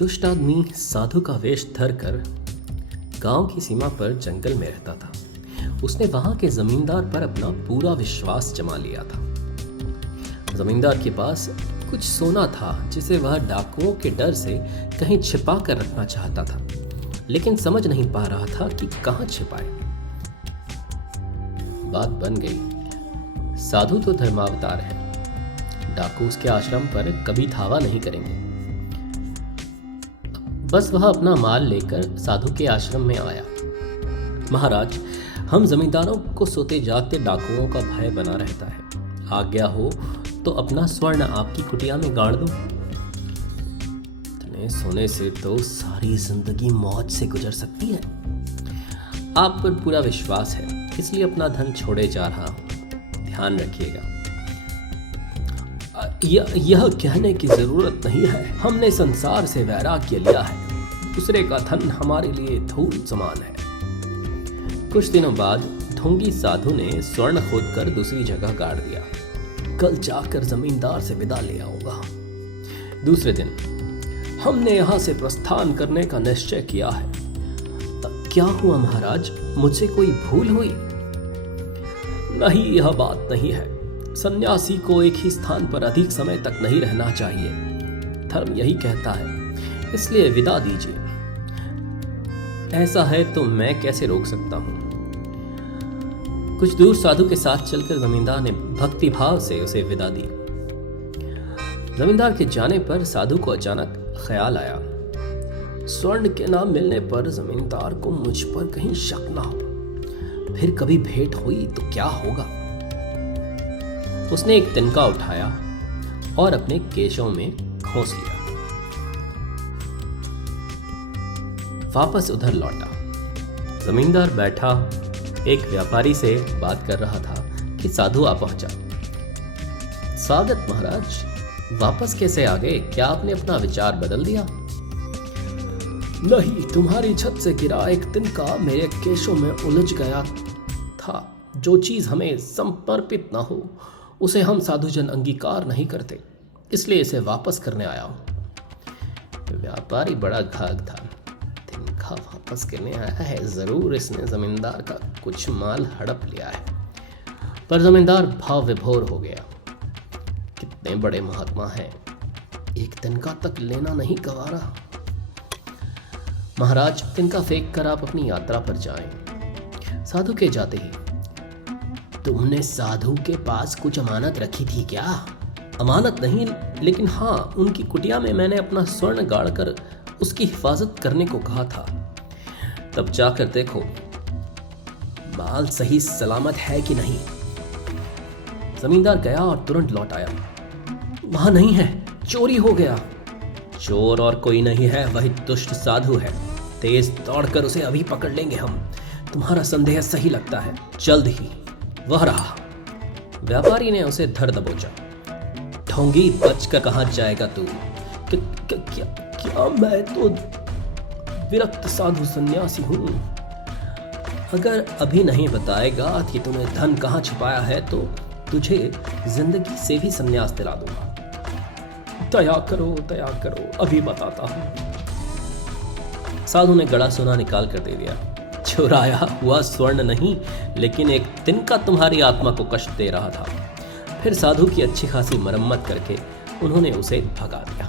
दुष्ट आदमी साधु का वेश धरकर गांव की सीमा पर जंगल में रहता था। उसने वहां के जमींदार पर अपना पूरा विश्वास जमा लिया था। जमींदार के पास कुछ सोना था जिसे वह डाकुओं के डर से कहीं छिपा कर रखना चाहता था, लेकिन समझ नहीं पा रहा था कि कहां छिपाए। बात बन गई। साधु तो धर्मावतार है, डाकू उसके आश्रम पर कभी धावा नहीं करेंगे। बस वह अपना माल लेकर साधु के आश्रम में आया। महाराज, हम जमींदारों को सोते जागते डाकुओं का भय बना रहता है। आज्ञा हो तो अपना स्वर्ण आपकी कुटिया में गाड़ दूं। इतने सोने से तो सारी जिंदगी मौज से गुजर सकती है। आप पर पूरा विश्वास है, इसलिए अपना धन छोड़े जा रहा हूं। ध्यान रखिएगा। यह कहने की जरूरत नहीं है। हमने संसार से वैराग्य लिया है। दूसरे का धन हमारे लिए धूल समान है। कुछ दिनों बाद ढोंगी साधु ने स्वर्ण खोदकर दूसरी जगह गाड़ दिया। कल जाकर जमींदार से विदा ले आऊंगा। दूसरे दिन हमने यहां से प्रस्थान करने का निश्चय किया है। क्या हुआ महाराज, मुझसे कोई भूल हुई? नहीं, यह बात नहीं है। सन्यासी को एक ही स्थान पर अधिक समय तक नहीं रहना चाहिए। धर्म यही कहता है, इसलिए विदा दीजिए। ऐसा है तो मैं कैसे रोक सकता हूं? कुछ दूर साधु के साथ चलकर जमींदार ने भक्ति भाव से उसे विदा दी। जमींदार के जाने पर साधु को अचानक ख्याल आया, स्वर्ण के ना मिलने पर जमींदार को मुझ पर कहीं शक ना हो। फिर कभी भेंट हुई तो क्या होगा? उसने एक तिनका उठाया और अपने केशों में खोस लिया। वापस उधर लौटा। जमींदार बैठा एक व्यापारी से बात कर रहा था कि साधु आ पहुंचा। स्वागत महाराज, वापस कैसे आ गए? क्या आपने अपना विचार बदल दिया? नहीं, तुम्हारी छत से गिरा एक तिनका मेरे केशों में उलझ गया था। जो चीज हमें समर्पित ना हो उसे हम साधुजन अंगीकार नहीं करते, इसलिए इसे वापस करने आया हूं। व्यापारी बड़ा घाघ था। तिनका वापस करने आया है, जरूर इसने जमींदार का कुछ माल हड़प लिया है। पर जमींदार भाव विभोर हो गया। कितने बड़े महात्मा हैं, एक तिनका तक लेना नहीं गवारा। महाराज, तिनका फेंक कर आप अपनी यात्रा पर जाएं। साधु के जाते ही, तुमने साधु के पास कुछ अमानत रखी थी क्या? अमानत नहीं, लेकिन हाँ, उनकी कुटिया में मैंने अपना स्वर्ण गाड़कर उसकी हिफाजत करने को कहा था। तब जाकर देखो माल सही सलामत है कि नहीं। जमींदार गया और तुरंत लौट आया। वहां नहीं है, चोरी हो गया। चोर और कोई नहीं है, वही दुष्ट साधु है। तेज दौड़कर उसे अभी पकड़ लेंगे हम। तुम्हारा संदेह सही लगता है, जल्द ही। वह रहा। व्यापारी ने उसे धर दबोचा। ढोंगी, बचकर कहां जाएगा तू? क्या मैं तो विरक्त साधु सन्यासी हूं। अगर अभी नहीं बताएगा कि तूने धन कहां छिपाया है तो तुझे जिंदगी से भी संन्यास दिला दूंगा। दया करो, अभी बताता हूं। साधु ने गड़ा सोना निकाल कर दे दिया। चुराया हुआ स्वर्ण नहीं, लेकिन एक तिनका तुम्हारी आत्मा को कष्ट दे रहा था। फिर साधु की अच्छी खासी मरम्मत करके उन्होंने उसे भगा दिया।